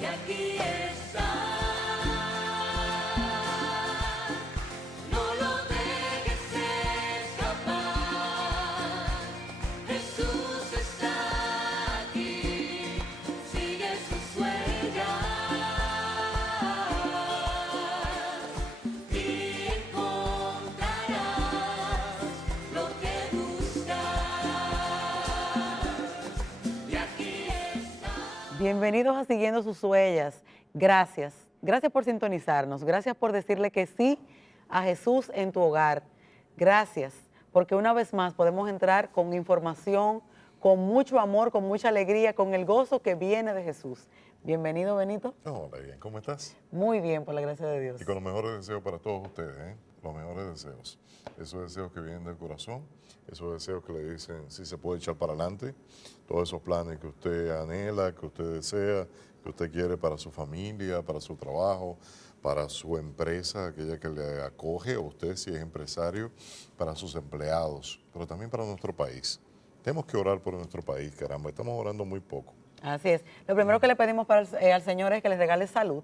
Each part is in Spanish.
y aquí está. No lo dejes escapar. Jesús está aquí. Sigue sus huellas y encontrarás lo que buscas. Y aquí está. Bienvenidos a Siguiendo sus huellas. Gracias. Gracias por sintonizarnos. Gracias por decirle que sí a Jesús en tu hogar. Gracias, porque una vez más podemos entrar con información, con mucho amor, con mucha alegría, con el gozo que viene de Jesús. Bienvenido, Benito. Hola, bien, ¿cómo estás? Muy bien, por la gracia de Dios. Y con los mejores deseos para todos ustedes, ¿eh? Los mejores deseos. Esos deseos que vienen del corazón, esos deseos que le dicen si se puede echar para adelante, todos esos planes que usted anhela, que usted desea, que usted quiere para su familia, para su trabajo, para su empresa, aquella que le acoge, o usted si es empresario, para sus empleados, pero también para nuestro país. Tenemos que orar por nuestro país, caramba, estamos orando muy poco. Así es. Lo primero que le pedimos al Señor es que les regale salud,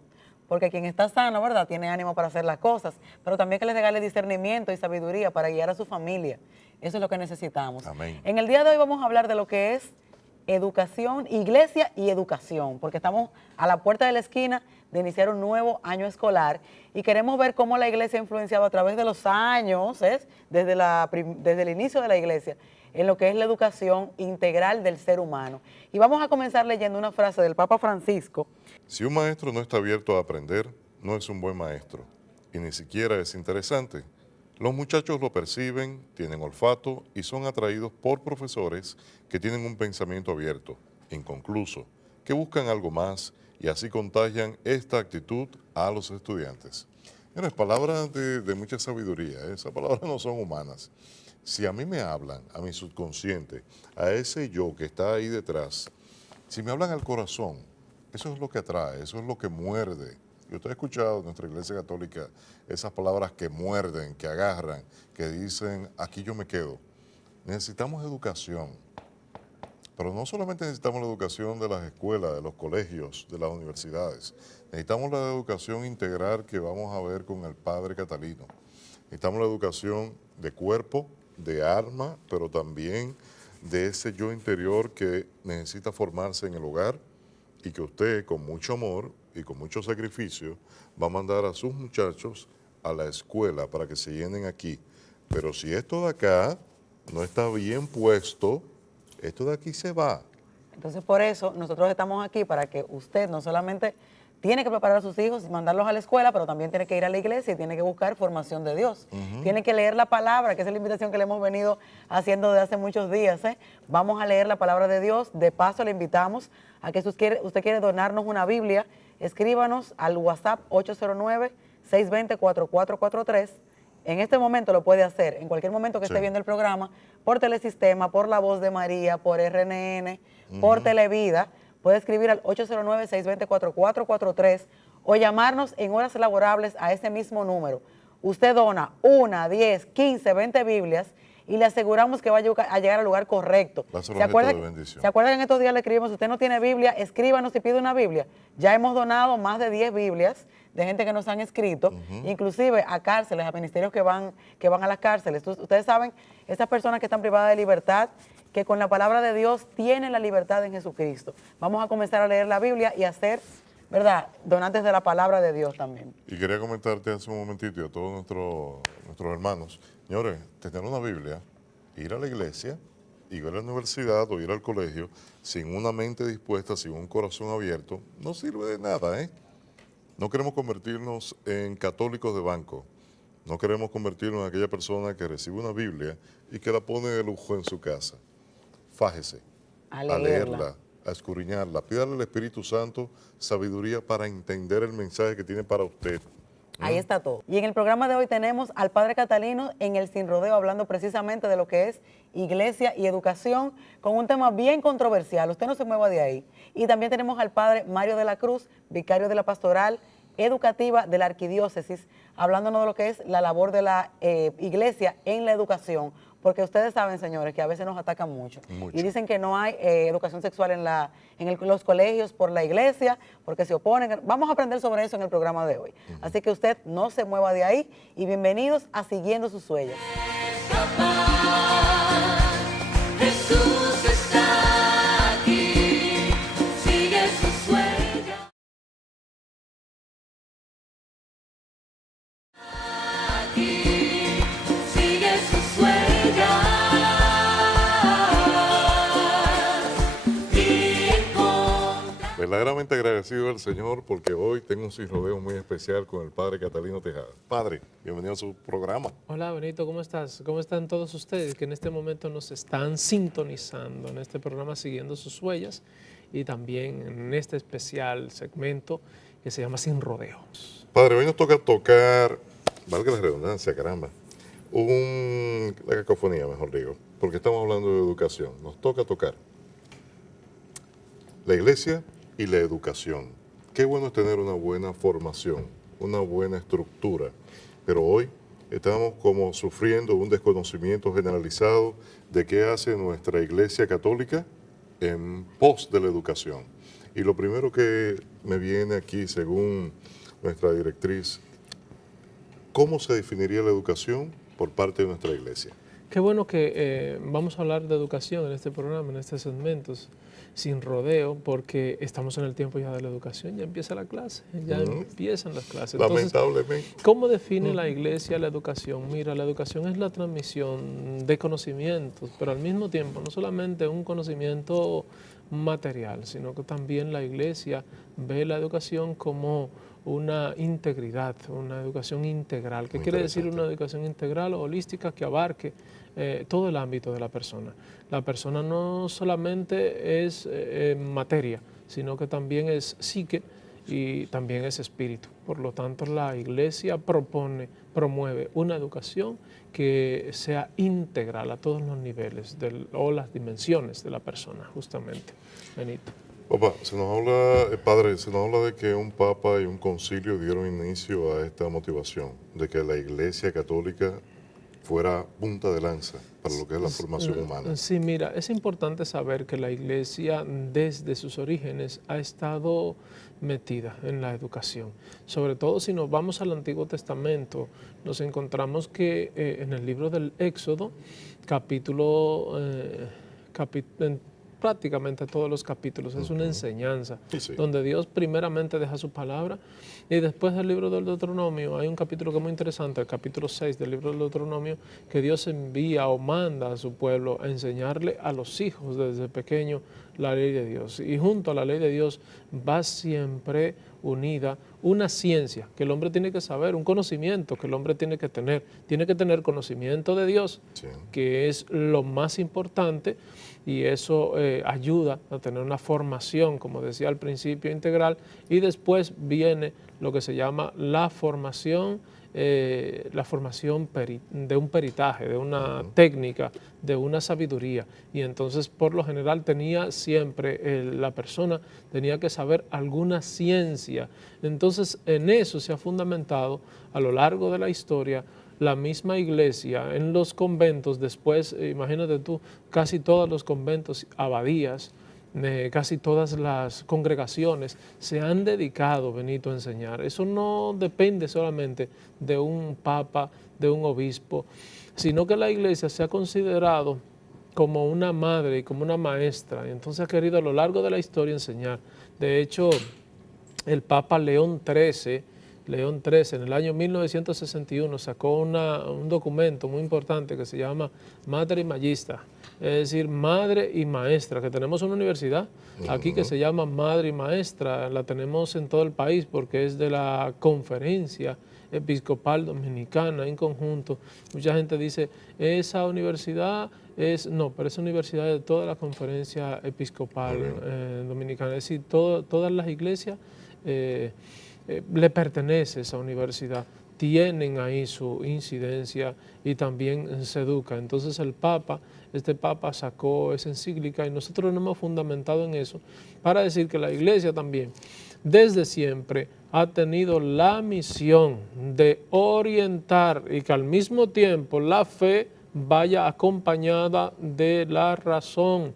porque quien está sano, ¿verdad?, tiene ánimo para hacer las cosas, pero también que les regale discernimiento y sabiduría para guiar a su familia. Eso es lo que necesitamos. Amén. En el día de hoy vamos a hablar de lo que es educación, iglesia y educación, porque estamos a la puerta de la esquina de iniciar un nuevo año escolar y queremos ver cómo la iglesia ha influenciado a través de los años, desde el inicio de la iglesia, en lo que es la educación integral del ser humano. Y vamos a comenzar leyendo una frase del Papa Francisco. Si un maestro no está abierto a aprender, no es un buen maestro y ni siquiera es interesante. Los muchachos lo perciben, tienen olfato y son atraídos por profesores que tienen un pensamiento abierto, inconcluso, que buscan algo más y así contagian esta actitud a los estudiantes. Bueno, es palabra de mucha sabiduría, ¿eh? Esas palabras no son humanas. Si a mí me hablan, a mi subconsciente, a ese yo que está ahí detrás, si me hablan al corazón, eso es lo que atrae, eso es lo que muerde. Y usted ha escuchado en nuestra iglesia católica esas palabras que muerden, que agarran, que dicen, aquí yo me quedo. Necesitamos educación, pero no solamente necesitamos la educación de las escuelas, de los colegios, de las universidades. Necesitamos la educación integral que vamos a ver con el Padre Catalino. Necesitamos la educación de cuerpo, de alma, pero también de ese yo interior que necesita formarse en el hogar y que usted con mucho amor y con mucho sacrificio va a mandar a sus muchachos a la escuela para que se llenen aquí. Pero si esto de acá no está bien puesto, esto de aquí se va. Entonces, por eso nosotros estamos aquí para que usted no solamente tiene que preparar a sus hijos y mandarlos a la escuela, pero también tiene que ir a la iglesia y tiene que buscar formación de Dios. Tiene que leer la palabra, que esa es la invitación que le hemos venido haciendo desde hace muchos días. Vamos a leer la palabra de Dios. De paso, le invitamos a que usted quiere donarnos una Biblia, escríbanos al WhatsApp 809-620-4443. En este momento lo puede hacer, en cualquier momento que esté viendo el programa, por Telesistema, por La Voz de María, por RNN, por Televida. Puede escribir al 809-620-4443 o llamarnos en horas laborables a ese mismo número. Usted dona 1, 10, 15, 20 Biblias y le aseguramos que va a llegar al lugar correcto. ¿Se acuerdan que en estos días le escribimos, si usted no tiene Biblia, escríbanos y pide una Biblia? Ya hemos donado más de 10 Biblias de gente que nos han escrito, inclusive a cárceles, a ministerios que van a las cárceles. Ustedes saben, esas personas que están privadas de libertad, que con la palabra de Dios tienen la libertad en Jesucristo. Vamos a comenzar a leer la Biblia y a ser, ¿verdad?, donantes de la palabra de Dios también. Y quería comentarte hace un momentito y a todos nuestros hermanos, señores, tener una Biblia, ir a la iglesia, ir a la universidad o ir al colegio sin una mente dispuesta, sin un corazón abierto, no sirve de nada, ¿eh? No queremos convertirnos en católicos de banco. No queremos convertirnos en aquella persona que recibe una Biblia y que la pone de lujo en su casa. Fájese a leerla, a escudriñarla. Pídale al Espíritu Santo sabiduría para entender el mensaje que tiene para usted. Ahí está todo. Y en el programa de hoy tenemos al Padre Catalino en el Sin Rodeo hablando precisamente de lo que es iglesia y educación con un tema bien controversial. Usted no se mueva de ahí. Y también tenemos al Padre Mario de la Cruz, vicario de la Pastoral educativa de la arquidiócesis, hablándonos de lo que es la labor de la iglesia en la educación, porque ustedes saben, señores, que a veces nos atacan mucho. Y dicen que no hay educación sexual en los colegios por la iglesia, porque se oponen. Vamos a aprender sobre eso en el programa de hoy. Así que usted no se mueva de ahí y bienvenidos a Siguiendo sus Huellas. Jesús está aquí, sigue sus huellas. Aquí, sigue sus huellas. Y encuentra. Verdaderamente agradecido al Señor porque hoy tengo un sinrodeo muy especial con el Padre Catalino Tejada. Padre, bienvenido a su programa. Hola Benito, ¿cómo estás? ¿Cómo están todos ustedes que en este momento nos están sintonizando en este programa Siguiendo sus Huellas y también en este especial segmento que se llama Sin Rodeos? Padre, hoy nos toca tocar, valga la redundancia, caramba, la cacofonía, mejor digo, porque estamos hablando de educación. Nos toca tocar la iglesia y la educación. Qué bueno es tener una buena formación, una buena estructura, pero hoy estamos como sufriendo un desconocimiento generalizado de qué hace nuestra iglesia católica en pos de la educación. Y lo primero que me viene aquí, según nuestra directriz, ¿cómo se definiría la educación por parte de nuestra iglesia? Qué bueno que vamos a hablar de educación en este programa, en estos segmentos, sin rodeo, porque estamos en el tiempo ya de la educación, ya empieza la clase, ya empiezan las clases. Entonces, lamentablemente. ¿cómo define la iglesia la educación? Mira, la educación es la transmisión de conocimientos, pero al mismo tiempo no solamente un conocimiento material, sino que también la iglesia ve la educación como una integridad, una educación integral. ¿Qué quiere decir una educación integral o holística que abarque todo el ámbito de la persona? La persona no solamente es materia, sino que también es psique y también es espíritu. Por lo tanto, la iglesia promueve una educación que sea integral a todos los niveles o las dimensiones de la persona, justamente. Benito. Papá, padre, se nos habla de que un papa y un concilio dieron inicio a esta motivación, de que la iglesia católica fuera punta de lanza para lo que es la formación humana. Sí, mira, es importante saber que la iglesia desde sus orígenes ha estado metida en la educación. Sobre todo si nos vamos al Antiguo Testamento, nos encontramos que en el libro del Éxodo, prácticamente todos los capítulos, es una enseñanza, donde Dios primeramente deja su palabra y después del libro del Deuteronomio hay un capítulo que es muy interesante, el capítulo 6 del libro del Deuteronomio, que Dios envía o manda a su pueblo a enseñarle a los hijos desde pequeño la ley de Dios. Y junto a la ley de Dios va siempre unida una ciencia que el hombre tiene que saber, un conocimiento que el hombre tiene que tener conocimiento de Dios, que es lo más importante, y eso ayuda a tener una formación, como decía al principio, integral, y después viene lo que se llama la formación de un peritaje, de una técnica, de una sabiduría. Y entonces, por lo general, la persona tenía que saber alguna ciencia. Entonces, en eso se ha fundamentado a lo largo de la historia la misma iglesia en los conventos. Después, imagínate tú, casi todos los conventos, abadías, casi todas las congregaciones se han dedicado, Benito, a enseñar. Eso no depende solamente de un papa, de un obispo, sino que la iglesia se ha considerado como una madre y como una maestra, y entonces ha querido a lo largo de la historia enseñar. De hecho, el Papa León XIII en el año 1961 sacó un documento muy importante que se llama Mater y Magista, es decir, madre y maestra, que tenemos una universidad aquí que se llama Madre y Maestra, la tenemos en todo el país porque es de la Conferencia Episcopal Dominicana en conjunto. Mucha gente dice, esa universidad pero esa universidad es de toda la Conferencia Episcopal Dominicana, es decir, todas las iglesias le pertenece esa universidad, tienen ahí su incidencia y también se educa. Entonces este Papa sacó esa encíclica y nosotros nos hemos fundamentado en eso para decir que la iglesia también desde siempre ha tenido la misión de orientar y que al mismo tiempo la fe vaya acompañada de la razón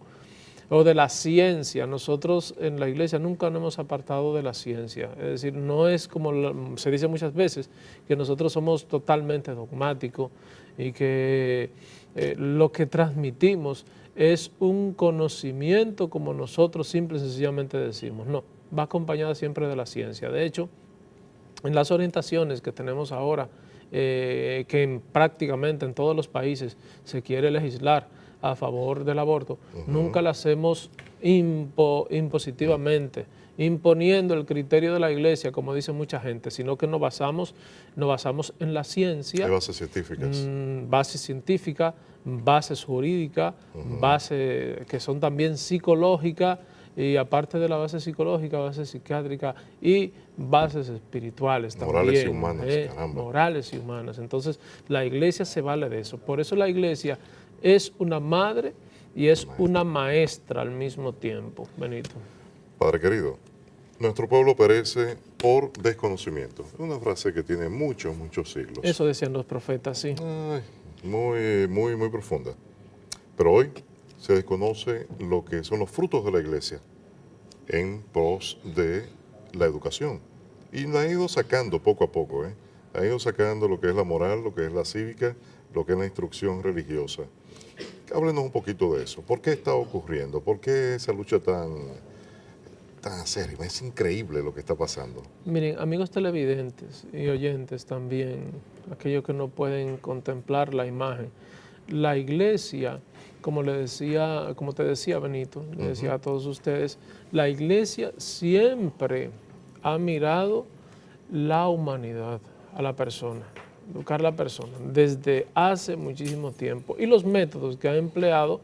o de la ciencia. Nosotros en la iglesia nunca nos hemos apartado de la ciencia, es decir, no es como se dice muchas veces, que nosotros somos totalmente dogmáticos y que lo que transmitimos es un conocimiento como nosotros simple y sencillamente decimos. No, va acompañada siempre de la ciencia. De hecho, en las orientaciones que tenemos ahora, que prácticamente en todos los países se quiere legislar a favor del aborto, nunca lo hacemos impositivamente, imponiendo el criterio de la iglesia, como dice mucha gente, sino que nos basamos en la ciencia. Hay bases científicas. Bases científicas, bases jurídicas, bases que son también psicológicas, y aparte de la base psicológica, base psiquiátrica y bases espirituales también. Morales y humanas, caramba. Morales y humanas. Entonces, la iglesia se vale de eso. Por eso la iglesia es una madre y es una maestra al mismo tiempo. Benito. Padre querido, nuestro pueblo perece por desconocimiento. Es una frase que tiene muchos siglos. Eso decían los profetas, sí. Ay, muy profunda. Pero hoy se desconoce lo que son los frutos de la iglesia en pos de la educación. Y la han ido sacando poco a poco, ¿eh? Han ido sacando lo que es la moral, lo que es la cívica, lo que es la instrucción religiosa. Háblenos un poquito de eso. ¿Por qué está ocurriendo? ¿Por qué esa lucha tan acérrima? Es increíble lo que está pasando. Miren, amigos televidentes y oyentes también, aquellos que no pueden contemplar la imagen, la iglesia, como te decía Benito, le decía a todos ustedes, la iglesia siempre ha mirado la humanidad a la persona, educar a la persona desde hace muchísimo tiempo. Y los métodos que ha empleado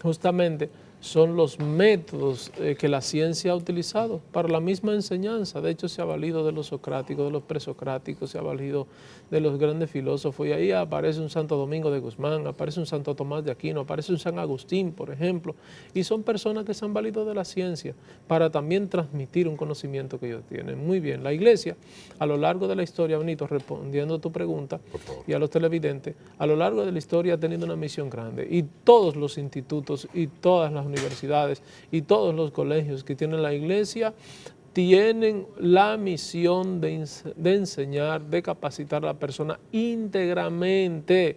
justamente son los métodos que la ciencia ha utilizado para la misma enseñanza. De hecho, se ha valido de los socráticos, de los presocráticos, se ha valido de los grandes filósofos. Y ahí aparece un Santo Domingo de Guzmán, aparece un Santo Tomás de Aquino, aparece un San Agustín, por ejemplo. Y son personas que se han valido de la ciencia para también transmitir un conocimiento que ellos tienen. Muy bien, la iglesia, a lo largo de la historia, Benito, respondiendo a tu pregunta, y a los televidentes, a lo largo de la historia ha tenido una misión grande. Y todos los institutos y todas las universidades y todos los colegios que tiene la iglesia tienen la misión de enseñar, de capacitar a la persona íntegramente,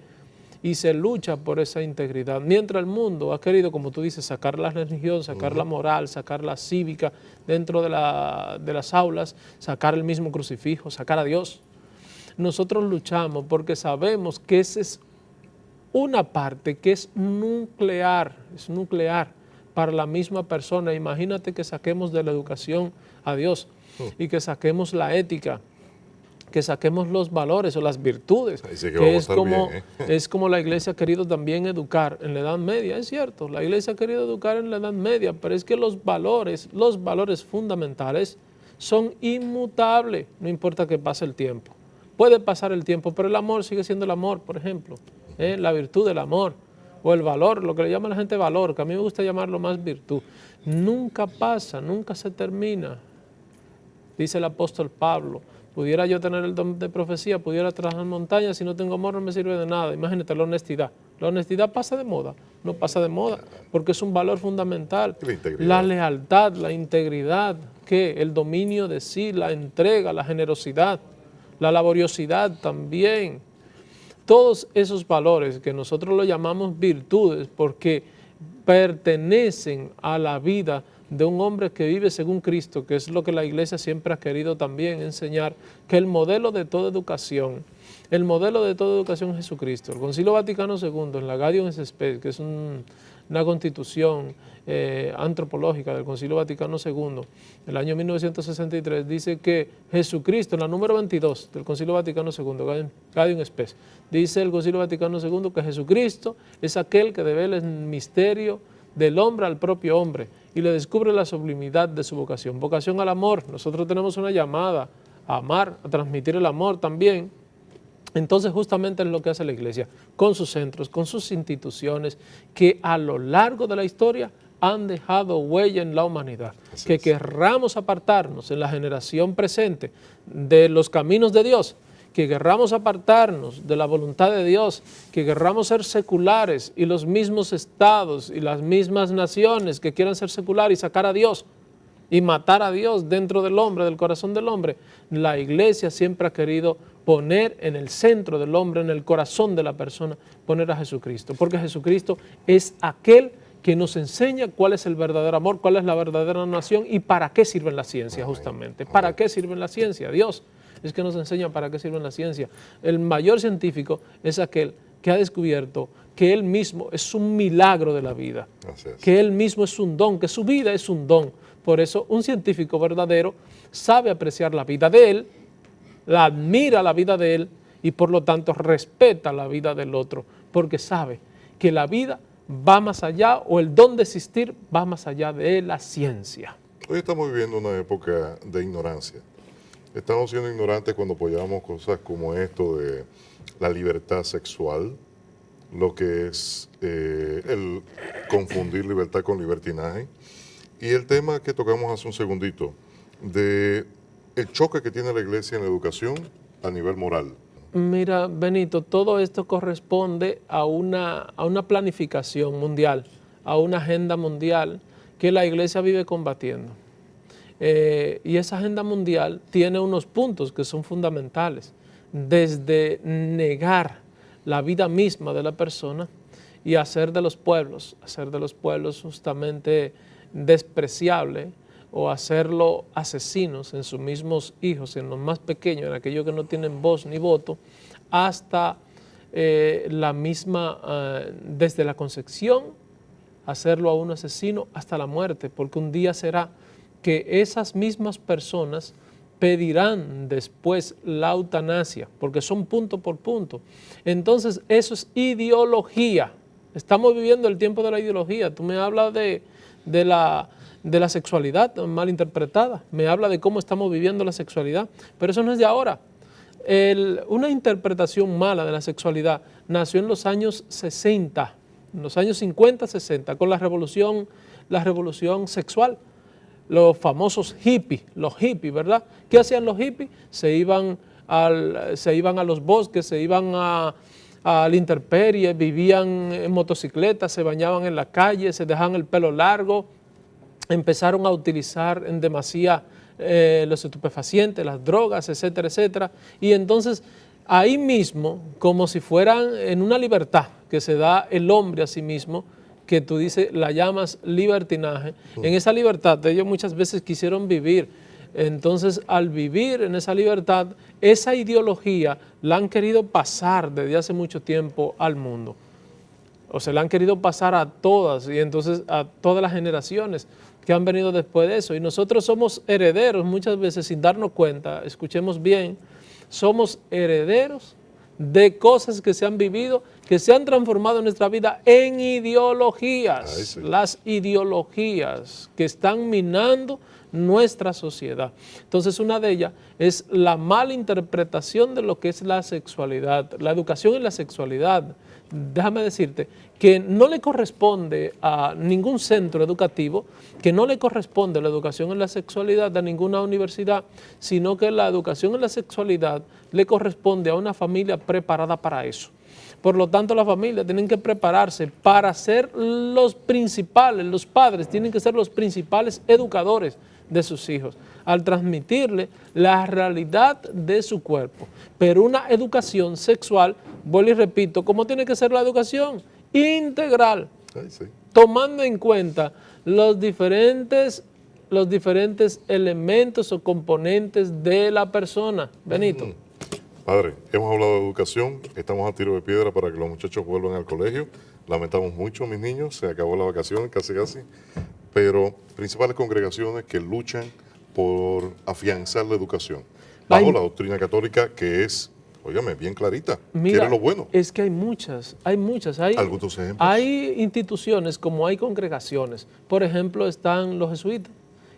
y se lucha por esa integridad. Mientras el mundo ha querido, como tú dices, sacar la religión, sacar la moral, sacar la cívica dentro de las aulas, sacar el mismo crucifijo, sacar a Dios. Nosotros luchamos porque sabemos que esa es una parte que es nuclear para la misma persona. Imagínate que saquemos de la educación a Dios y que saquemos la ética, que saquemos los valores o las virtudes, que es como la iglesia ha querido también educar en la Edad Media. Es cierto, la iglesia ha querido educar en la Edad Media, pero es que los valores fundamentales son inmutables, no importa que pase el tiempo. Puede pasar el tiempo, pero el amor sigue siendo el amor, por ejemplo, la virtud del amor. O el valor, lo que le llama la gente valor, que a mí me gusta llamarlo más virtud. Nunca pasa, nunca se termina. Dice el apóstol Pablo, pudiera yo tener el don de profecía, pudiera trabajar montañas, si no tengo amor no me sirve de nada. Imagínate la honestidad. La honestidad pasa de moda, no pasa de moda, porque es un valor fundamental. La lealtad, la integridad, ¿qué? El dominio de sí, la entrega, la generosidad, la laboriosidad también. Todos esos valores que nosotros lo llamamos virtudes porque pertenecen a la vida de un hombre que vive según Cristo, que es lo que la iglesia siempre ha querido también enseñar, que el modelo de toda educación es Jesucristo. El Concilio Vaticano II, en la Gaudium et Spes, que es una constitución antropológica del Concilio Vaticano II, del año 1963, dice que Jesucristo, en la número 22 del Concilio Vaticano II, Gaudium et Spes, dice el Concilio Vaticano II que Jesucristo es aquel que devela el misterio del hombre al propio hombre y le descubre la sublimidad de su vocación. Vocación al amor. Nosotros tenemos una llamada a amar, a transmitir el amor también. Entonces justamente es lo que hace la iglesia con sus centros, con sus instituciones, que a lo largo de la historia han dejado huella en la humanidad. Así que es. querramos apartarnos en la generación presente de los caminos de Dios, que querramos apartarnos de la voluntad de Dios, que querramos ser seculares y los mismos estados y las mismas naciones que quieran ser seculares y sacar a Dios y matar a Dios dentro del hombre, del corazón del hombre. La iglesia siempre ha querido poner en el centro del hombre, en el corazón de la persona, poner a Jesucristo, porque Jesucristo es aquel que nos enseña cuál es el verdadero amor, cuál es la verdadera nación y para qué sirve la ciencia justamente. ¿Para qué sirve la ciencia? Dios es que nos enseña para qué sirve la ciencia. El mayor científico es aquel que ha descubierto que él mismo es un milagro de la vida, que él mismo es un don, que su vida es un don. Por eso un científico verdadero sabe apreciar la vida de él, la admira la vida de él y por lo tanto respeta la vida del otro, porque sabe que la vida va más allá, o el don de existir va más allá de la ciencia. Hoy estamos viviendo una época de ignorancia. Estamos siendo ignorantes cuando apoyamos cosas como esto de la libertad sexual, lo que es el confundir libertad con libertinaje, y el tema que tocamos hace un segundito, de el choque que tiene la iglesia en la educación a nivel moral. Mira, Benito, todo esto corresponde a una planificación mundial, a una agenda mundial que la iglesia vive combatiendo. Y esa agenda mundial tiene unos puntos que son fundamentales, desde negar la vida misma de la persona y hacer de los pueblos justamente despreciable, o hacerlo asesinos en sus mismos hijos, en los más pequeños, en aquellos que no tienen voz ni voto, hasta la misma, desde la concepción, hacerlo a un asesino hasta la muerte, porque un día será que esas mismas personas pedirán después la eutanasia, porque son punto por punto. Entonces, eso es ideología. Estamos viviendo el tiempo de la ideología. Tú me hablas de la sexualidad mal interpretada, me habla de cómo estamos viviendo la sexualidad, pero eso no es de ahora. Una interpretación mala de la sexualidad nació en los años 60, en los años 50, 60, con la revolución sexual, los famosos hippies, ¿verdad? ¿Qué hacían los hippies? Se iban a los bosques, se iban a la intemperie, vivían en motocicletas, se bañaban en la calle, se dejaban el pelo largo, empezaron a utilizar en demasía los estupefacientes, las drogas, etcétera, etcétera. Y entonces ahí mismo, como si fueran en una libertad que se da el hombre a sí mismo, que tú dices, la llamas libertinaje, en esa libertad ellos muchas veces quisieron vivir. Entonces, al vivir en esa libertad, esa ideología la han querido pasar desde hace mucho tiempo al mundo. O se la han querido pasar a todas, y entonces a todas las generaciones que han venido después de eso. Y nosotros somos herederos muchas veces sin darnos cuenta, escuchemos bien, somos herederos de cosas que se han vivido, que se han transformado en nuestra vida en ideologías. Sí. Las ideologías que están minando nuestra sociedad. Entonces, una de ellas es la mala interpretación de lo que es la sexualidad, la educación en la sexualidad. Déjame decirte que no le corresponde a ningún centro educativo, que no le corresponde la educación en la sexualidad a ninguna universidad, sino que la educación en la sexualidad le corresponde a una familia preparada para eso. Por lo tanto, las familias tienen que prepararse para ser los principales, los padres tienen que ser los principales educadores de sus hijos, al transmitirle la realidad de su cuerpo. Pero una educación sexual, vuelvo y repito, ¿cómo tiene que ser la educación? Integral, tomando en cuenta los diferentes elementos o componentes de la persona. Benito. Padre, hemos hablado de educación, estamos a tiro de piedra para que los muchachos vuelvan al colegio. Lamentamos mucho, mis niños, se acabó la vacación casi, pero principales congregaciones que luchan por afianzar la educación, bajo la doctrina católica que es, óigame, bien clarita, quiere lo bueno. Es que hay muchas. Algunos ejemplos. Hay instituciones como hay congregaciones. Por ejemplo, están los jesuitas,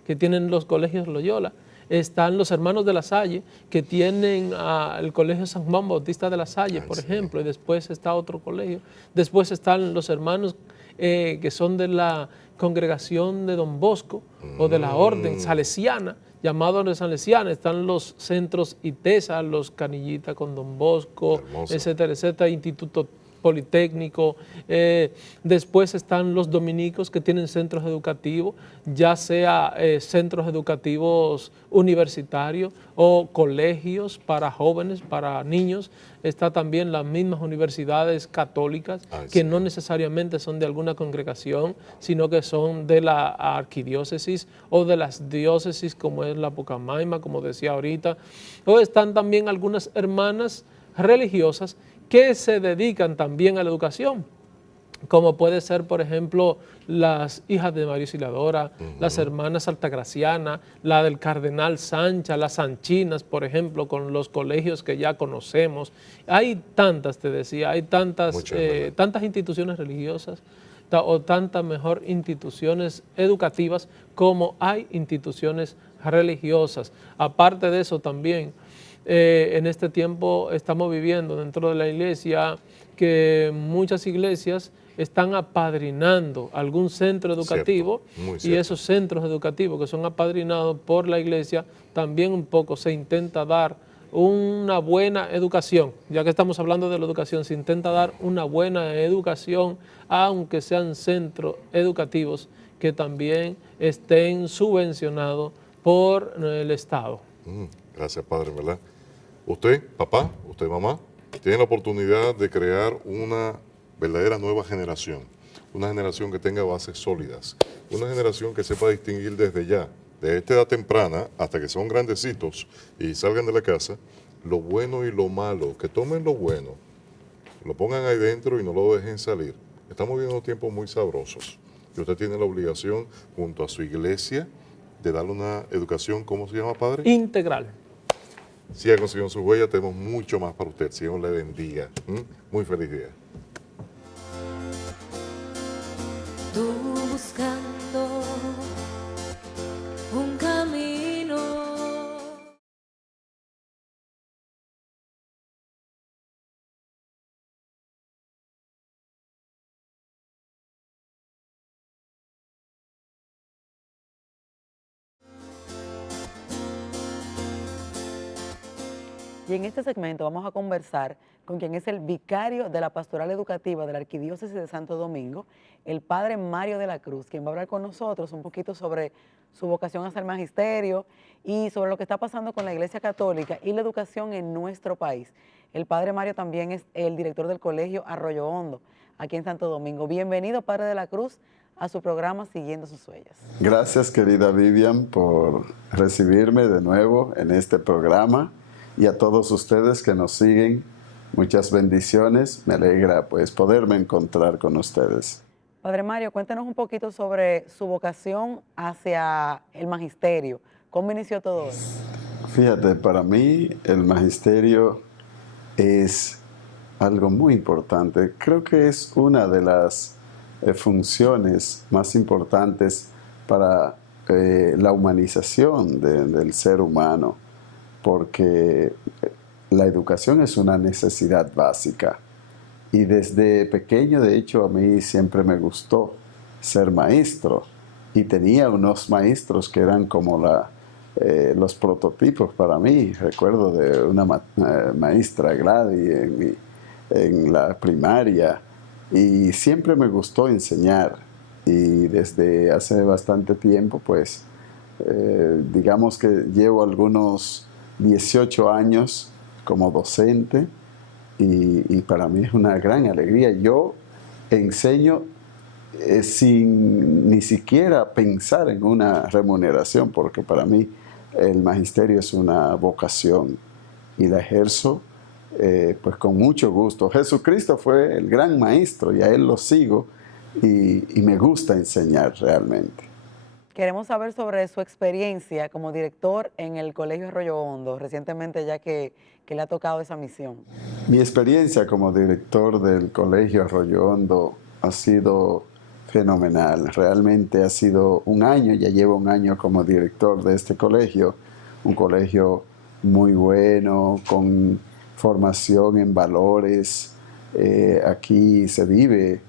que tienen los colegios Loyola. Están los hermanos de la Salle, que tienen el colegio San Juan Bautista de la Salle, por ejemplo, y después está otro colegio. Después están los hermanos que son congregación de Don Bosco o de la orden salesiana, llamado orden salesiana, están los centros ITESA, los Canillitas con Don Bosco, Hermoso. etcétera, etcétera, Instituto Politécnico. Después están los dominicos que tienen centros educativos, ya sea centros educativos universitarios o colegios para jóvenes, para niños. Está también las mismas universidades católicas que no necesariamente son de alguna congregación, sino que son de la arquidiócesis o de las diócesis como es la Pucamaima, como decía ahorita. O están también algunas hermanas religiosas que se dedican también a la educación, como puede ser, por ejemplo, las hijas de María Auxiliadora, las hermanas Altagraciana, la del Cardenal Sancha, las Sanchinas, por ejemplo, con los colegios que ya conocemos. Hay tantas, te decía, hay tantas instituciones religiosas o tantas mejor instituciones educativas como hay instituciones religiosas. Aparte de eso también, en este tiempo estamos viviendo dentro de la iglesia que muchas iglesias están apadrinando algún centro educativo, y esos centros educativos que son apadrinados por la iglesia también un poco se intenta dar una buena educación. Ya que estamos hablando de la educación, se intenta dar una buena educación, aunque sean centros educativos que también estén subvencionados por el Estado. Gracias, padre, ¿verdad? Usted, papá, usted, mamá, tiene la oportunidad de crear una verdadera nueva generación, una generación que tenga bases sólidas, una generación que sepa distinguir desde ya, de esta edad temprana hasta que son grandecitos y salgan de la casa, lo bueno y lo malo, que tomen lo bueno, lo pongan ahí dentro y no lo dejen salir. Estamos viviendo tiempos muy sabrosos y usted tiene la obligación, junto a su iglesia, de darle una educación, ¿cómo se llama, padre? Integral. Siga consiguiendo su huella, tenemos mucho más para usted. Si Dios le bendiga. Muy feliz día. Tú buscando un camino. Y en este segmento vamos a conversar con quien es el vicario de la Pastoral Educativa de la Arquidiócesis de Santo Domingo, el padre Mario de la Cruz, quien va a hablar con nosotros un poquito sobre su vocación hacia el magisterio y sobre lo que está pasando con la Iglesia Católica y la educación en nuestro país. El padre Mario también es el director del Colegio Arroyo Hondo, aquí en Santo Domingo. Bienvenido, padre de la Cruz, a su programa Siguiendo sus Huellas. Gracias, querida Vivian, por recibirme de nuevo en este programa. Y a todos ustedes que nos siguen, muchas bendiciones. Me alegra pues poderme encontrar con ustedes. Padre Mario, cuéntenos un poquito sobre su vocación hacia el magisterio. ¿Cómo inició todo eso? Fíjate, para mí el magisterio es algo muy importante. Creo que es una de las funciones más importantes para la humanización del ser humano, porque la educación es una necesidad básica. Y desde pequeño, de hecho, a mí siempre me gustó ser maestro. Y tenía unos maestros que eran como los prototipos para mí. Recuerdo de una maestra Gladys en la primaria. Y siempre me gustó enseñar. Y desde hace bastante tiempo, pues, digamos que llevo algunos 18 años como docente y para mí es una gran alegría. Yo enseño sin ni siquiera pensar en una remuneración, porque para mí el magisterio es una vocación y la ejerzo pues con mucho gusto. Jesucristo fue el gran maestro y a Él lo sigo y me gusta enseñar realmente. Queremos saber sobre su experiencia como director en el Colegio Arroyo Hondo, recientemente ya que le ha tocado esa misión. Mi experiencia como director del Colegio Arroyo Hondo ha sido fenomenal. Realmente ha sido un año, ya llevo un año como director de este colegio, un colegio muy bueno, con formación en valores. Aquí se vive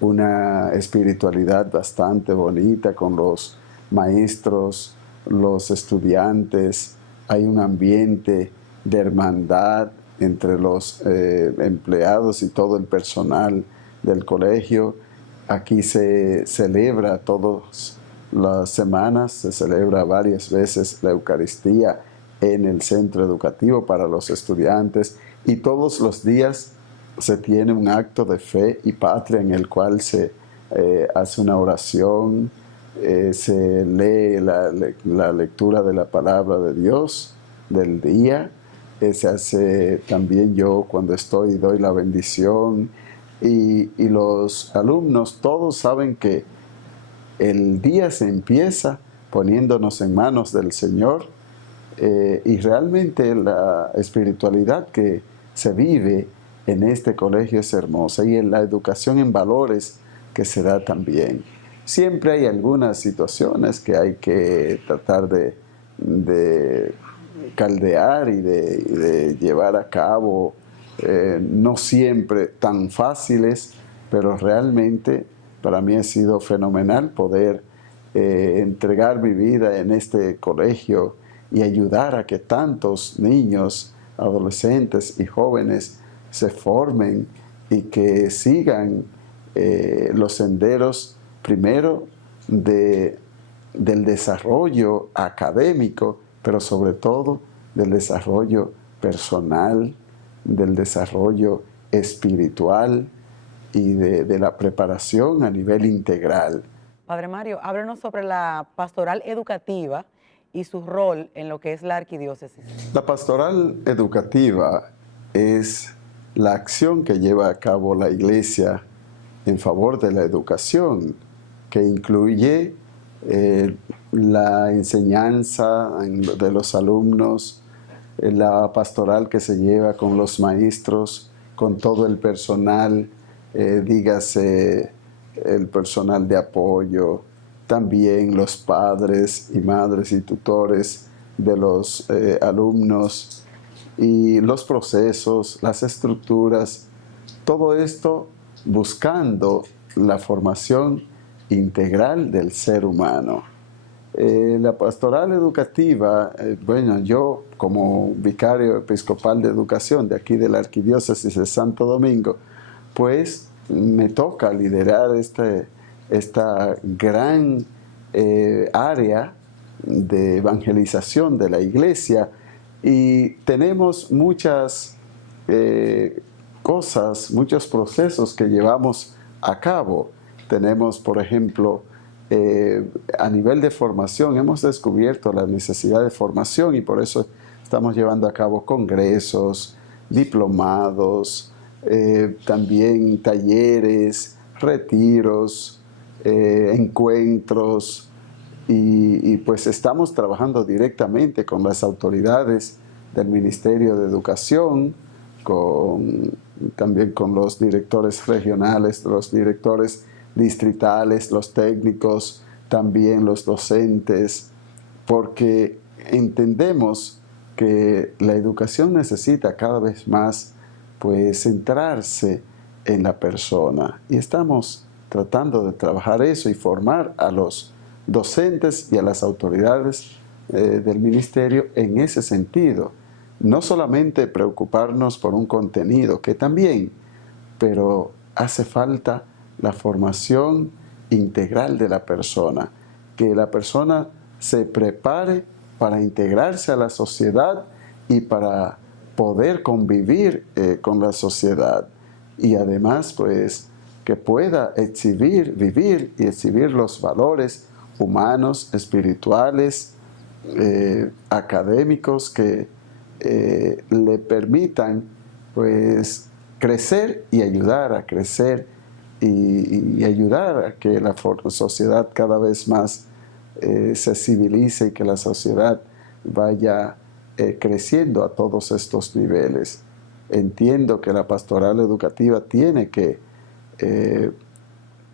una espiritualidad bastante bonita con los maestros, los estudiantes. Hay un ambiente de hermandad entre los empleados y todo el personal del colegio. Aquí se celebra todas las semanas, se celebra varias veces la Eucaristía en el centro educativo para los estudiantes, y todos los días se tiene un acto de fe y patria en el cual se hace una oración, se lee la lectura de la palabra de Dios del día, se hace también, yo cuando estoy doy la bendición, y los alumnos todos saben que el día se empieza poniéndonos en manos del Señor, y realmente la espiritualidad que se vive en este colegio es hermosa, y en la educación en valores que se da también. Siempre hay algunas situaciones que hay que tratar de caldear y de llevar a cabo, no siempre tan fáciles, pero realmente para mí ha sido fenomenal poder entregar mi vida en este colegio y ayudar a que tantos niños, adolescentes y jóvenes se formen y que sigan los senderos, primero del desarrollo académico, pero sobre todo del desarrollo personal, del desarrollo espiritual y de la preparación a nivel integral. Padre Mario, háblenos sobre la pastoral educativa y su rol en lo que es la arquidiócesis. La pastoral educativa es la acción que lleva a cabo la Iglesia en favor de la educación, que incluye la enseñanza de los alumnos, la pastoral que se lleva con los maestros, con todo el personal, dígase el personal de apoyo, también los padres y madres y tutores de los alumnos, y los procesos, las estructuras, todo esto buscando la formación integral del ser humano. La pastoral educativa, bueno, yo como vicario episcopal de educación de aquí de la Arquidiócesis de Santo Domingo, pues me toca liderar esta gran área de evangelización de la Iglesia, y tenemos muchas cosas, muchos procesos que llevamos a cabo. Tenemos, por ejemplo, a nivel de formación, hemos descubierto la necesidad de formación, y por eso estamos llevando a cabo congresos, diplomados, también talleres, retiros, encuentros, y pues estamos trabajando directamente con las autoridades del Ministerio de Educación, también con los directores regionales, los directores distritales, los técnicos, también los docentes, porque entendemos que la educación necesita cada vez más pues centrarse en la persona, y estamos tratando de trabajar eso y formar a los docentes y a las autoridades del ministerio en ese sentido. No solamente preocuparnos por un contenido, que también, pero hace falta la formación integral de la persona, que la persona se prepare para integrarse a la sociedad y para poder convivir con la sociedad, y además pues que pueda vivir y exhibir los valores humanos, espirituales, académicos que le permitan pues crecer y ayudar a crecer y ayudar a que la sociedad cada vez más se civilice y que la sociedad vaya creciendo a todos estos niveles. Entiendo que la pastoral educativa tiene que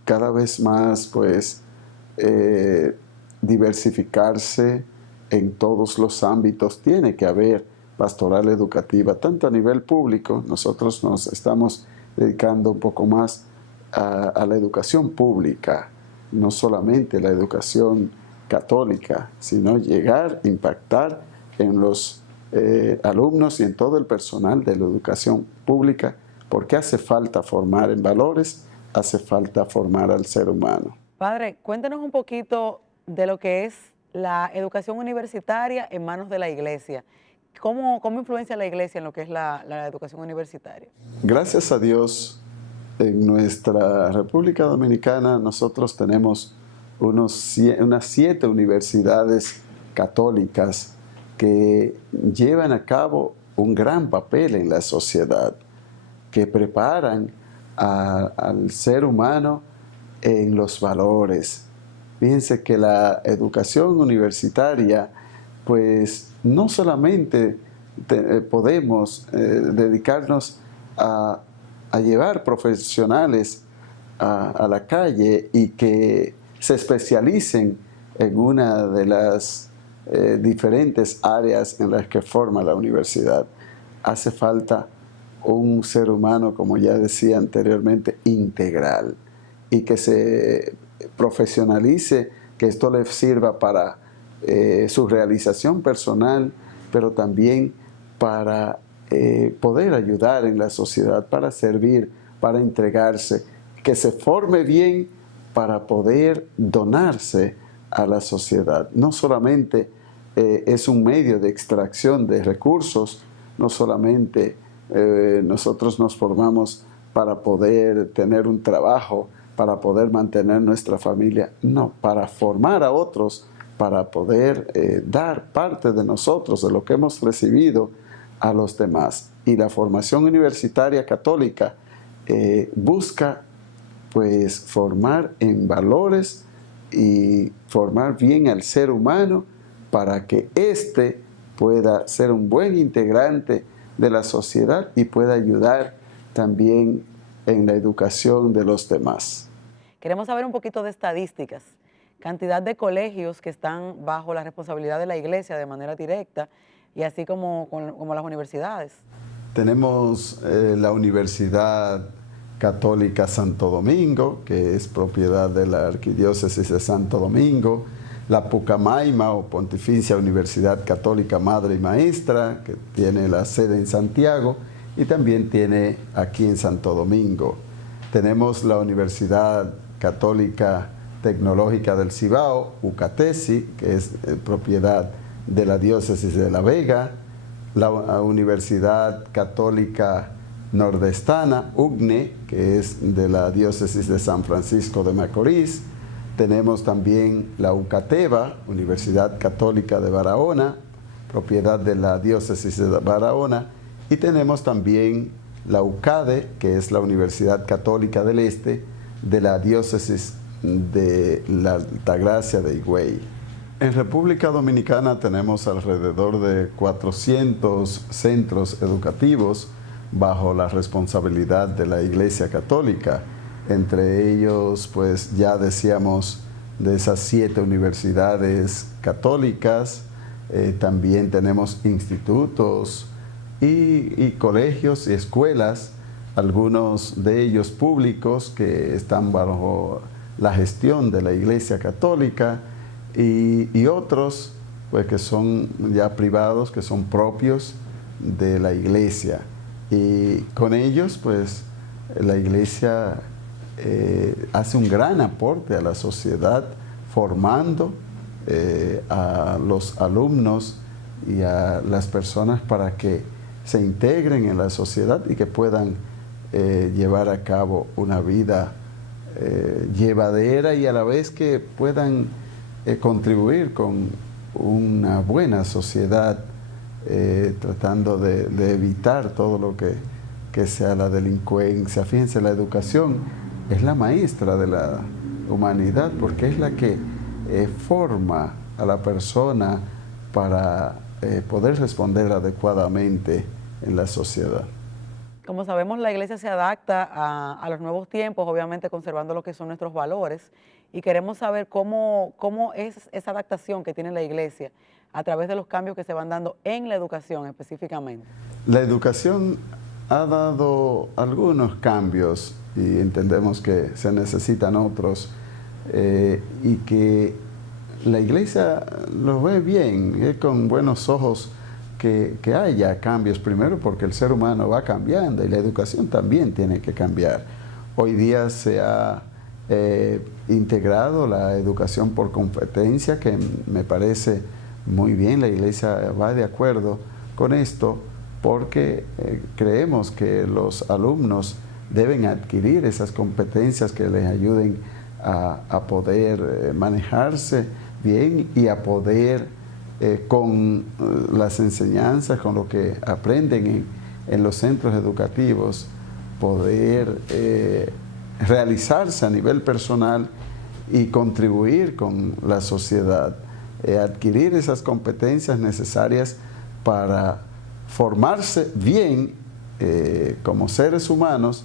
cada vez más pues diversificarse en todos los ámbitos. Tiene que haber pastoral educativa, tanto a nivel público. Nosotros nos estamos dedicando un poco más a la educación pública, no solamente la educación católica, sino llegar a impactar en los alumnos y en todo el personal de la educación pública, porque hace falta formar en valores, hace falta formar al ser humano. Padre, cuéntenos un poquito de lo que es la educación universitaria en manos de la iglesia. ¿Cómo influencia la iglesia en lo que es la educación universitaria? Gracias a Dios, en nuestra República Dominicana nosotros tenemos unas 7 universidades católicas que llevan a cabo un gran papel en la sociedad, que preparan al ser humano en los valores. Fíjense que la educación universitaria, pues no solamente podemos dedicarnos a llevar profesionales a la calle y que se especialicen en una de las diferentes áreas en las que forma la universidad. Hace falta un ser humano, como ya decía anteriormente, integral, y que se profesionalice, que esto le sirva para su realización personal, pero también para poder ayudar en la sociedad, para servir, para entregarse, que se forme bien para poder donarse a la sociedad. No solamente es un medio de extracción de recursos, no solamente nosotros nos formamos para poder tener un trabajo, para poder mantener nuestra familia, no, para formar a otros, para poder dar parte de nosotros, de lo que hemos recibido, a los demás. Y la formación universitaria católica busca pues formar en valores y formar bien al ser humano para que éste pueda ser un buen integrante de la sociedad y pueda ayudar también en la educación de los demás. Queremos saber un poquito de estadísticas, cantidad de colegios que están bajo la responsabilidad de la iglesia de manera directa y así como las universidades. Tenemos la Universidad Católica Santo Domingo, que es propiedad de la Arquidiócesis de Santo Domingo, la Pucamaima o Pontificia Universidad Católica Madre y Maestra, que tiene la sede en Santiago y también tiene aquí en Santo Domingo. Tenemos la Universidad Católica Tecnológica del Cibao, UCATESI, que es propiedad de la Diócesis de La Vega, la Universidad Católica Nordestana, UCNE, que es de la Diócesis de San Francisco de Macorís. Tenemos también la UCATEBA, Universidad Católica de Barahona, propiedad de la Diócesis de Barahona. Y tenemos también la UCADE, que es la Universidad Católica del Este, de la Diócesis de la Altagracia de Higüey. En República Dominicana tenemos alrededor de 400 centros educativos bajo la responsabilidad de la Iglesia Católica. Entre ellos, pues ya decíamos, de esas 7 universidades católicas, también tenemos institutos y colegios y escuelas, algunos de ellos públicos que están bajo la gestión de la Iglesia Católica y otros pues que son ya privados, que son propios de la Iglesia. Y con ellos pues la Iglesia hace un gran aporte a la sociedad formando a los alumnos y a las personas para que se integren en la sociedad y que puedan llevar a cabo una vida llevadera y a la vez que puedan contribuir con una buena sociedad, tratando de evitar todo lo que sea la delincuencia. Fíjense, la educación es la maestra de la humanidad porque es la que forma a la persona para poder responder adecuadamente en la sociedad. Como sabemos, la iglesia se adapta a los nuevos tiempos, obviamente conservando lo que son nuestros valores, y queremos saber cómo es esa adaptación que tiene la iglesia a través de los cambios que se van dando en la educación específicamente. La educación ha dado algunos cambios y entendemos que se necesitan otros, y que la iglesia lo ve bien, con buenos ojos que haya cambios, primero porque el ser humano va cambiando y la educación también tiene que cambiar. Hoy día se ha integrado la educación por competencia, que me parece muy bien, la iglesia va de acuerdo con esto, porque creemos que los alumnos deben adquirir esas competencias que les ayuden a poder manejarse bien y a poder con las enseñanzas, con lo que aprenden en los centros educativos, poder realizarse a nivel personal y contribuir con la sociedad, adquirir esas competencias necesarias para formarse bien como seres humanos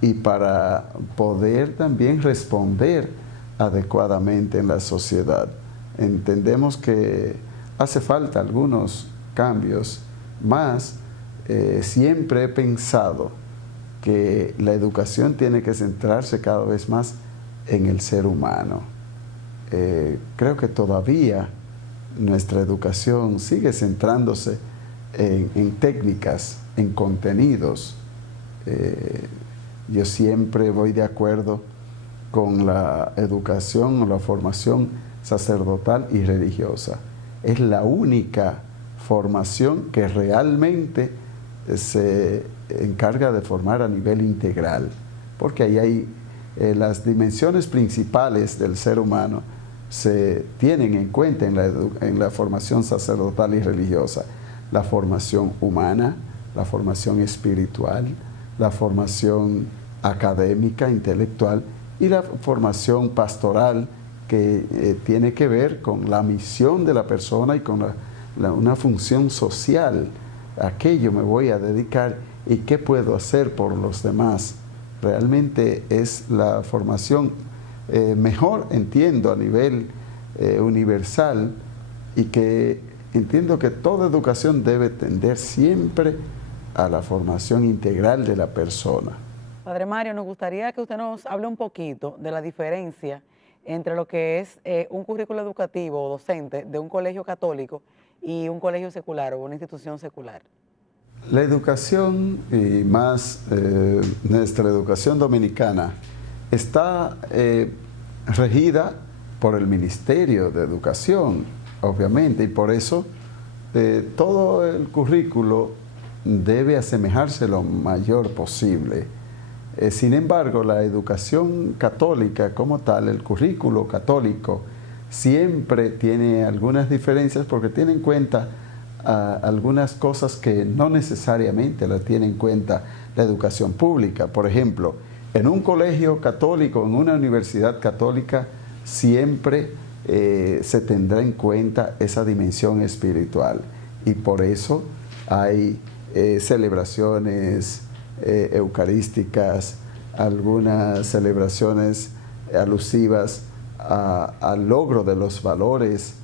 y para poder también responder adecuadamente en la sociedad. Entendemos que hace falta algunos cambios más. Siempre he pensado que la educación tiene que centrarse cada vez más en el ser humano. Creo que todavía nuestra educación sigue centrándose en técnicas, en contenidos. Yo siempre voy de acuerdo con la educación o la formación sacerdotal y religiosa. Es la única formación que realmente se encarga de formar a nivel integral, porque ahí hay las dimensiones principales del ser humano se tienen en cuenta en la formación sacerdotal y religiosa: la formación humana, la formación espiritual, la formación académica, intelectual, y la formación pastoral, que tiene que ver con la misión de la persona y con una función social. ¿A qué yo me voy a dedicar y qué puedo hacer por los demás? Realmente es la formación mejor, entiendo, a nivel universal, y que entiendo que toda educación debe tender siempre a la formación integral de la persona. Padre Mario, nos gustaría que usted nos hable un poquito de la diferencia entre lo que es un currículo educativo o docente de un colegio católico y un colegio secular o una institución secular. La educación, y más nuestra educación dominicana, está regida por el Ministerio de Educación, obviamente, y por eso todo el currículo debe asemejarse lo mayor posible. Sin embargo, la educación católica como tal, el currículo católico, siempre tiene algunas diferencias porque tiene en cuenta algunas cosas que no necesariamente la tiene en cuenta la educación pública. Por ejemplo, en un colegio católico, en una universidad católica, siempre se tendrá en cuenta esa dimensión espiritual, y por eso hay celebraciones eucarísticas, algunas celebraciones alusivas al logro de los valores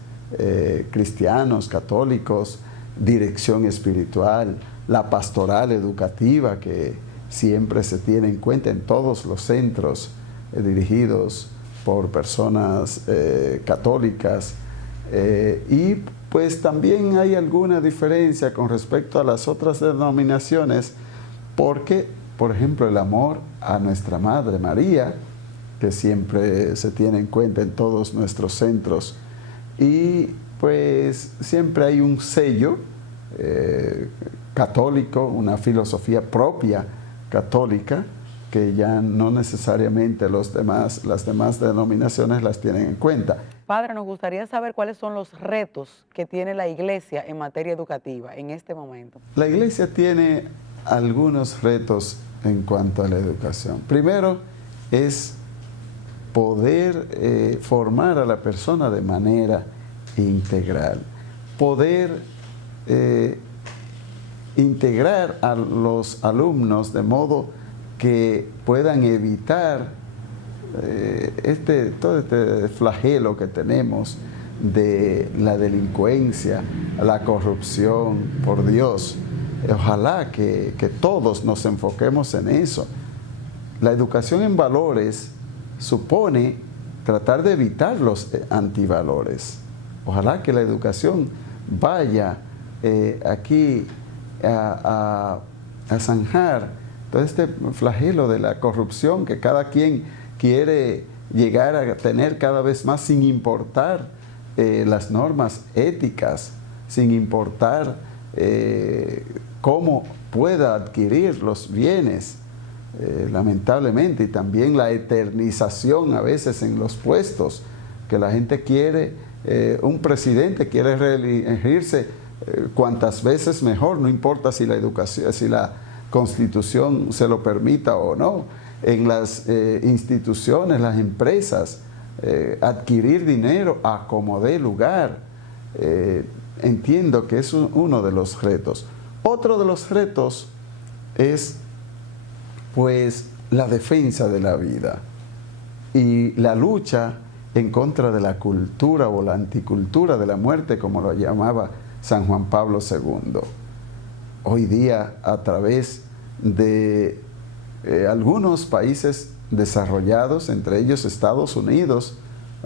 cristianos, católicos, dirección espiritual, la pastoral educativa, que siempre se tiene en cuenta en todos los centros dirigidos por personas católicas, y pues también hay alguna diferencia con respecto a las otras denominaciones, porque, por ejemplo, el amor a nuestra Madre María, que siempre se tiene en cuenta en todos nuestros centros, y pues siempre hay un sello católico, una filosofía propia católica, que ya no necesariamente las demás denominaciones las tienen en cuenta. Padre, nos gustaría saber cuáles son los retos que tiene la Iglesia en materia educativa en este momento. La Iglesia tiene algunos retos en cuanto a la educación. Primero es poder formar a la persona de manera integral, poder integrar a los alumnos de modo que puedan evitar todo este flagelo que tenemos de la delincuencia, la corrupción. Por Dios, ojalá que todos nos enfoquemos en eso. la educación en valores supone tratar de evitar los antivalores. Ojalá que la educación vaya aquí a zanjar todo este flagelo de la corrupción que cada quien quiere llegar a tener cada vez más sin importar las normas éticas, sin importar cómo pueda adquirir los bienes, lamentablemente, y también la eternización a veces en los puestos, que la gente quiere, un presidente quiere reelegirse cuantas veces mejor, no importa si la educación, si la Constitución se lo permita o no. En las instituciones, las empresas, adquirir dinero a como dé lugar. Entiendo que es uno de los retos. Otro de los retos es, pues, la defensa de la vida y la lucha en contra de la cultura o la anticultura de la muerte, como lo llamaba San Juan Pablo II. Hoy día, a través de algunos países desarrollados, entre ellos Estados Unidos,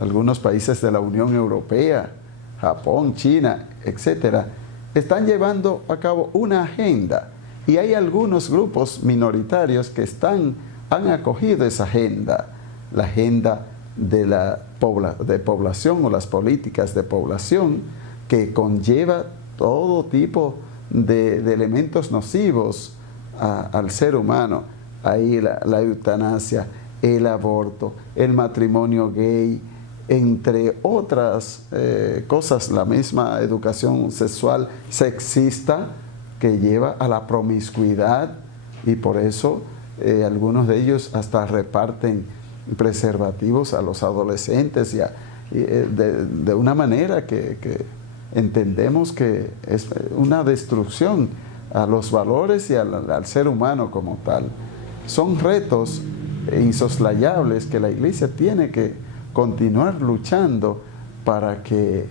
algunos países de la Unión Europea, Japón, China, etcétera, están llevando a cabo una agenda, y hay algunos grupos minoritarios que han acogido esa agenda, la agenda de población o las políticas de población, que conlleva todo tipo de elementos nocivos al ser humano. Ahí la eutanasia, el aborto, el matrimonio gay, entre otras cosas, la misma educación sexual sexista que lleva a la promiscuidad, y por eso algunos de ellos hasta reparten preservativos a los adolescentes de una manera que entendemos que es una destrucción a los valores y al ser humano como tal. Son retos insoslayables que la Iglesia tiene que continuar luchando para que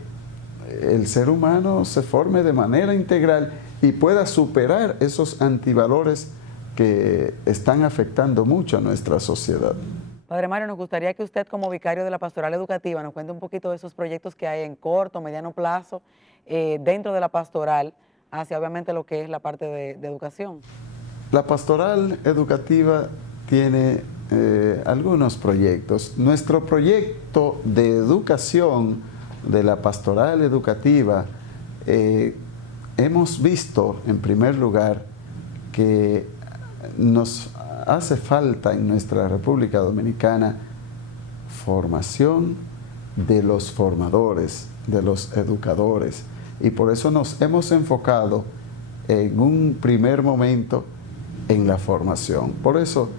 el ser humano se forme de manera integral y pueda superar esos antivalores que están afectando mucho a nuestra sociedad. Padre Mario, nos gustaría que usted, como vicario de la Pastoral Educativa, nos cuente un poquito de esos proyectos que hay en corto, mediano plazo, dentro de la pastoral, hacia obviamente lo que es la parte de educación. La Pastoral Educativa tiene algunos proyectos. Nuestro proyecto de educación de la Pastoral Educativa, hemos visto, en primer lugar, que nos hace falta en nuestra República Dominicana formación de los formadores, de los educadores, y por eso nos hemos enfocado en un primer momento en la formación. Por eso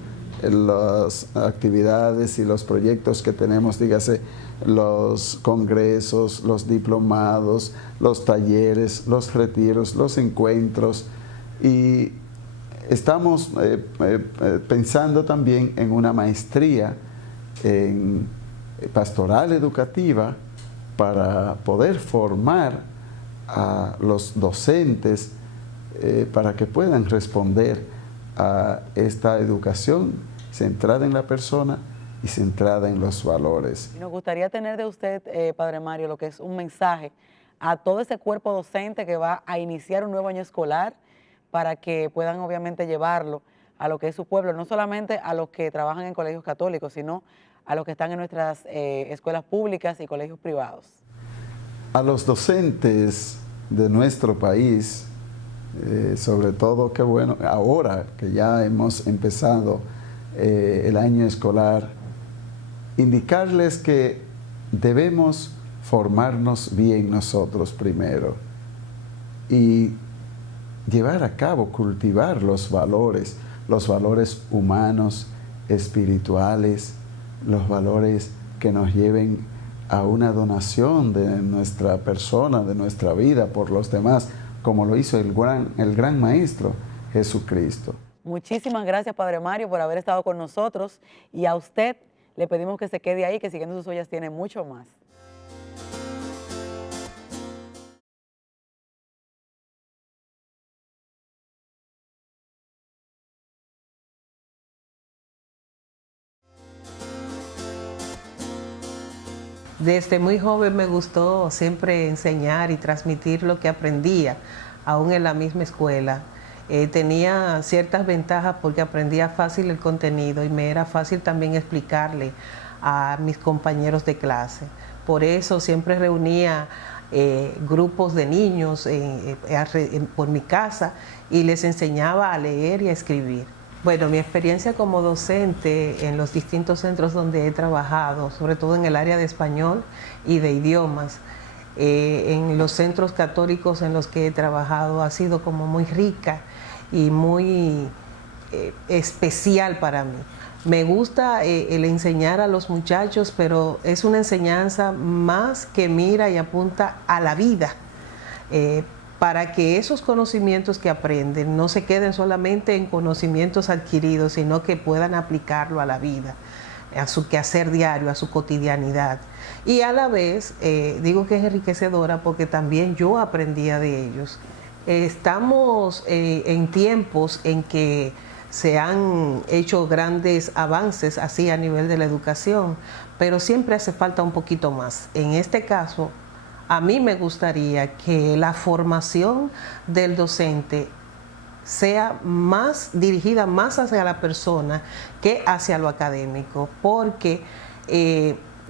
las actividades y los proyectos que tenemos, dígase, los congresos, los diplomados, los talleres, los retiros, los encuentros, y estamos pensando también en una maestría en pastoral educativa para poder formar a los docentes para que puedan responder a esta educación centrada en la persona y centrada en los valores. Nos gustaría tener de usted, Padre Mario, lo que es un mensaje a todo ese cuerpo docente que va a iniciar un nuevo año escolar, para que puedan obviamente llevarlo a lo que es su pueblo, no solamente a los que trabajan en colegios católicos, sino a los que están en nuestras escuelas públicas y colegios privados. A los docentes de nuestro país, sobre todo, qué bueno, ahora que ya hemos empezado el año escolar, indicarles que debemos formarnos bien nosotros primero y llevar a cabo, cultivar los valores humanos, espirituales, los valores que nos lleven a una donación de nuestra persona, de nuestra vida por los demás, como lo hizo el gran Maestro Jesucristo. Muchísimas gracias, Padre Mario, por haber estado con nosotros, y a usted le pedimos que se quede ahí, que Siguiendo Sus Huellas tiene mucho más. Desde muy joven me gustó siempre enseñar y transmitir lo que aprendía, aún en la misma escuela. Tenía ciertas ventajas porque aprendía fácil el contenido y me era fácil también explicarle a mis compañeros de clase. Por eso siempre reunía grupos de niños por mi casa y les enseñaba a leer y a escribir. Bueno, mi experiencia como docente en los distintos centros donde he trabajado, sobre todo en el área de español y de idiomas, en los centros católicos en los que he trabajado ha sido como muy rica y muy especial para mí. Me gusta el enseñar a los muchachos, pero es una enseñanza más que mira y apunta a la vida, para que esos conocimientos que aprenden no se queden solamente en conocimientos adquiridos, sino que puedan aplicarlo a la vida, a su quehacer diario, a su cotidianidad. Y a la vez, digo que es enriquecedora porque también yo aprendía de ellos. Estamos en tiempos en que se han hecho grandes avances así a nivel de la educación, pero siempre hace falta un poquito más. En este caso, a mí me gustaría que la formación del docente sea más dirigida más hacia la persona que hacia lo académico, porque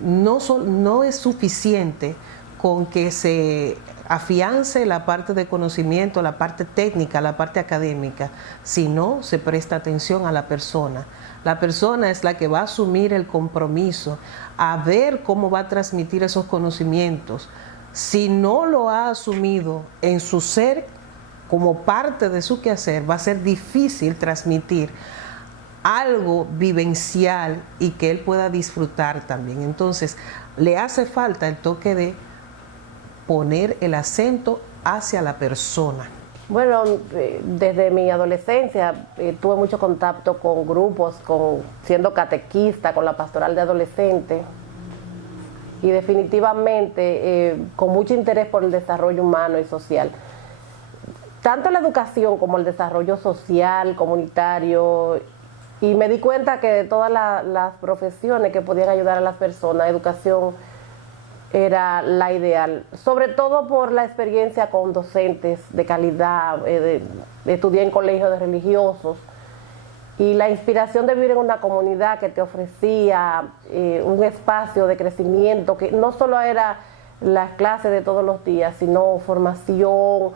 no es suficiente con que se afiance la parte de conocimiento, la parte técnica, la parte académica, si no se presta atención a la persona. La persona es la que va a asumir el compromiso, a ver cómo va a transmitir esos conocimientos. Si no lo ha asumido en su ser como parte de su quehacer, va a ser difícil transmitir algo vivencial y que él pueda disfrutar también. Entonces, le hace falta el toque de poner el acento hacia la persona. Bueno, desde mi adolescencia tuve mucho contacto con grupos, siendo catequista, con la pastoral de adolescentes. Y definitivamente con mucho interés por el desarrollo humano y social. Tanto la educación como el desarrollo social, comunitario, y me di cuenta que de todas las profesiones que podían ayudar a las personas, educación era la ideal, sobre todo por la experiencia con docentes de calidad, estudié en colegios de religiosos, y la inspiración de vivir en una comunidad que te ofrecía un espacio de crecimiento, que no solo era las clases de todos los días, sino formación,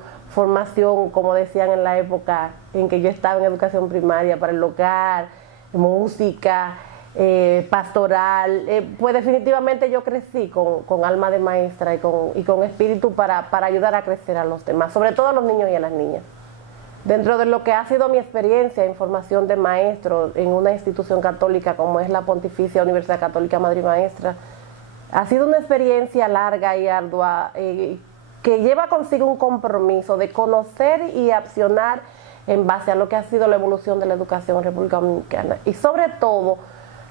como decían en la época en que yo estaba en educación primaria, para el hogar, música, pastoral. Pues definitivamente yo crecí con alma de maestra y con espíritu para ayudar a crecer a los demás, sobre todo a los niños y a las niñas. Dentro de lo que ha sido mi experiencia en formación de maestro en una institución católica como es la Pontificia Universidad Católica Madre y Maestra, ha sido una experiencia larga y ardua que lleva consigo un compromiso de conocer y accionar en base a lo que ha sido la evolución de la educación en República Dominicana y sobre todo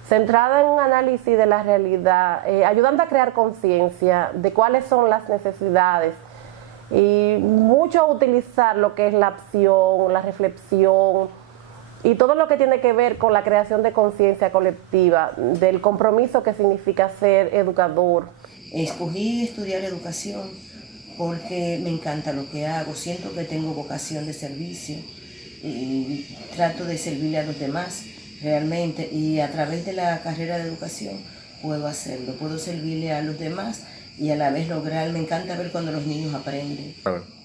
centrada en un análisis de la realidad, ayudando a crear conciencia de cuáles son las necesidades y mucho utilizar lo que es la acción, la reflexión y todo lo que tiene que ver con la creación de conciencia colectiva, del compromiso que significa ser educador. Escogí estudiar educación porque me encanta lo que hago, siento que tengo vocación de servicio y trato de servirle a los demás realmente, y a través de la carrera de educación puedo hacerlo, puedo servirle a los demás y a la vez lograr, me encanta ver cuando los niños aprenden.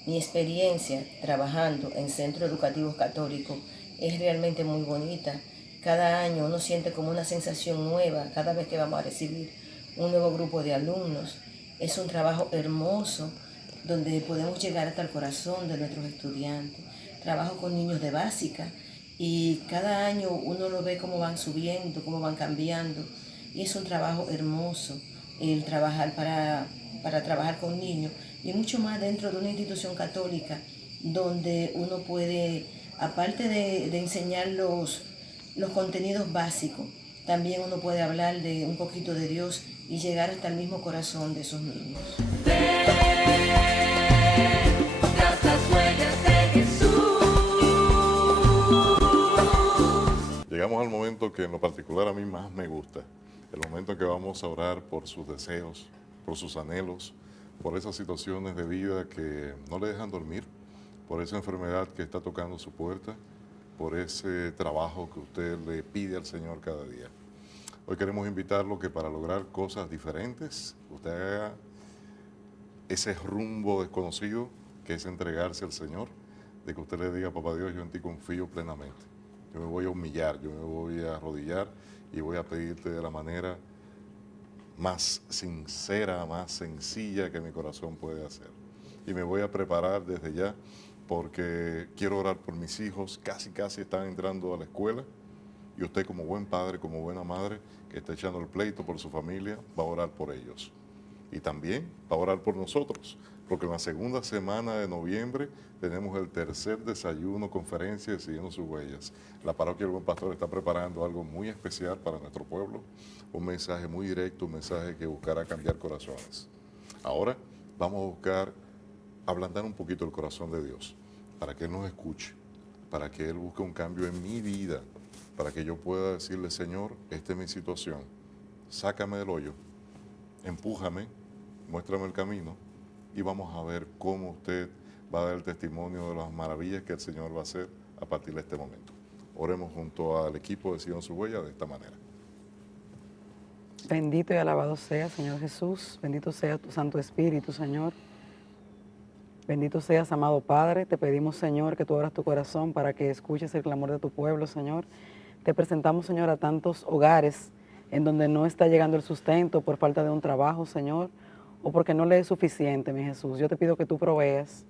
Mi experiencia trabajando en centros educativos católicos es realmente muy bonita. Cada año uno siente como una sensación nueva, cada vez que vamos a recibir un nuevo grupo de alumnos. Es un trabajo hermoso donde podemos llegar hasta el corazón de nuestros estudiantes. Trabajo con niños de básica y cada año uno lo ve cómo van subiendo, cómo van cambiando, y es un trabajo hermoso el trabajar para trabajar con niños, y mucho más dentro de una institución católica donde uno puede, aparte de enseñar los contenidos básicos, también uno puede hablar de un poquito de Dios y llegar hasta el mismo corazón de esos niños. Tras las huellas de Jesús. Llegamos al momento que en lo particular a mí más me gusta, el momento en que vamos a orar por sus deseos, por sus anhelos, por esas situaciones de vida que no le dejan dormir, por esa enfermedad que está tocando su puerta, por ese trabajo que usted le pide al Señor cada día. Hoy queremos invitarlo que para lograr cosas diferentes, usted haga ese rumbo desconocido que es entregarse al Señor, de que usted le diga, papá Dios, yo en ti confío plenamente. Yo me voy a humillar, yo me voy a arrodillar y voy a pedirte de la manera más sincera, más sencilla que mi corazón puede hacer. Y me voy a preparar desde ya porque quiero orar por mis hijos, casi están entrando a la escuela, y usted como buen padre, como buena madre, que está echando el pleito por su familia, va a orar por ellos. Y también va a orar por nosotros, porque en la segunda semana de noviembre tenemos el tercer desayuno, conferencia de Siguiendo sus Huellas. La parroquia del Buen Pastor está preparando algo muy especial para nuestro pueblo, un mensaje muy directo, un mensaje que buscará cambiar corazones. Ahora vamos a buscar ablandar un poquito el corazón de Dios, para que Él nos escuche, para que Él busque un cambio en mi vida, para que yo pueda decirle, Señor, esta es mi situación, sácame del hoyo, empújame, muéstrame el camino y vamos a ver cómo usted va a dar el testimonio de las maravillas que el Señor va a hacer a partir de este momento. Oremos junto al equipo de Siguiendo su Huella de esta manera. Bendito y alabado sea, Señor Jesús. Bendito sea tu Santo Espíritu, Señor. Bendito seas, amado Padre. Te pedimos, Señor, que tú abras tu corazón para que escuches el clamor de tu pueblo, Señor. Te presentamos, Señor, a tantos hogares en donde no está llegando el sustento por falta de un trabajo, Señor, o porque no le es suficiente, mi Jesús. Yo te pido que tú proveas,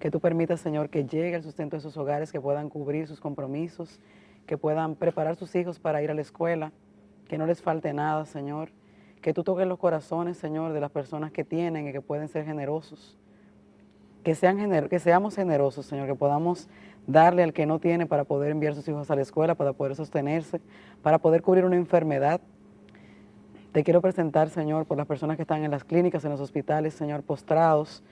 que tú permitas, Señor, que llegue el sustento de esos hogares, que puedan cubrir sus compromisos, que puedan preparar sus hijos para ir a la escuela, que no les falte nada, Señor. Que tú toques los corazones, Señor, de las personas que tienen y que pueden ser generosos. Que seamos generosos, Señor, que podamos darle al que no tiene para poder enviar sus hijos a la escuela, para poder sostenerse, para poder cubrir una enfermedad. Te quiero presentar, Señor, por las personas que están en las clínicas, en los hospitales, Señor, postrados,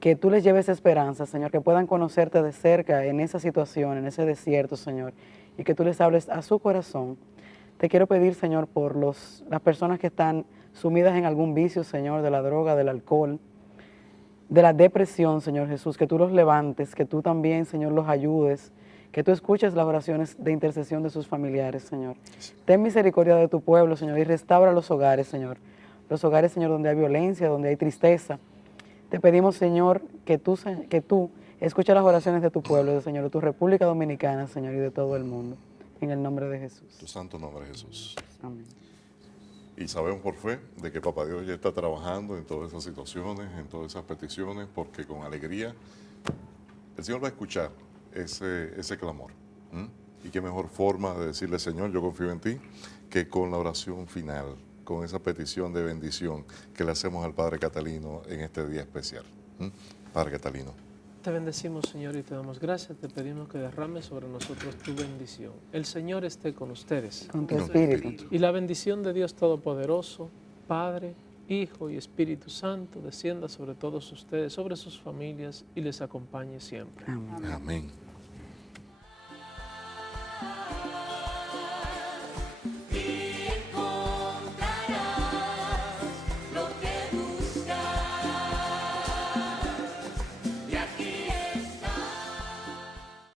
que tú les lleves esperanza, Señor, que puedan conocerte de cerca en esa situación, en ese desierto, Señor, y que tú les hables a su corazón. Te quiero pedir, Señor, por las personas que están sumidas en algún vicio, Señor, de la droga, del alcohol, de la depresión, Señor Jesús, que tú los levantes, que tú también, Señor, los ayudes, que tú escuches las oraciones de intercesión de sus familiares, Señor. Ten misericordia de tu pueblo, Señor, y restaura los hogares, Señor. Los hogares, Señor, donde hay violencia, donde hay tristeza. Te pedimos, Señor, que tú escuches las oraciones de tu pueblo, Señor, de tu República Dominicana, Señor, y de todo el mundo. En el nombre de Jesús. Tu santo nombre, Jesús. Amén. Y sabemos por fe de que Papá Dios ya está trabajando en todas esas situaciones, en todas esas peticiones, porque con alegría el Señor va a escuchar ese clamor. Y qué mejor forma de decirle, Señor, yo confío en ti, que con la oración final, con esa petición de bendición que le hacemos al Padre Catalino en este día especial. Padre Catalino. Te bendecimos, Señor, y te damos gracias. Te pedimos que derrames sobre nosotros tu bendición. El Señor esté con ustedes. Con tu espíritu. Y la bendición de Dios Todopoderoso, Padre, Hijo y Espíritu Santo, descienda sobre todos ustedes, sobre sus familias y les acompañe siempre. Amén. Amén.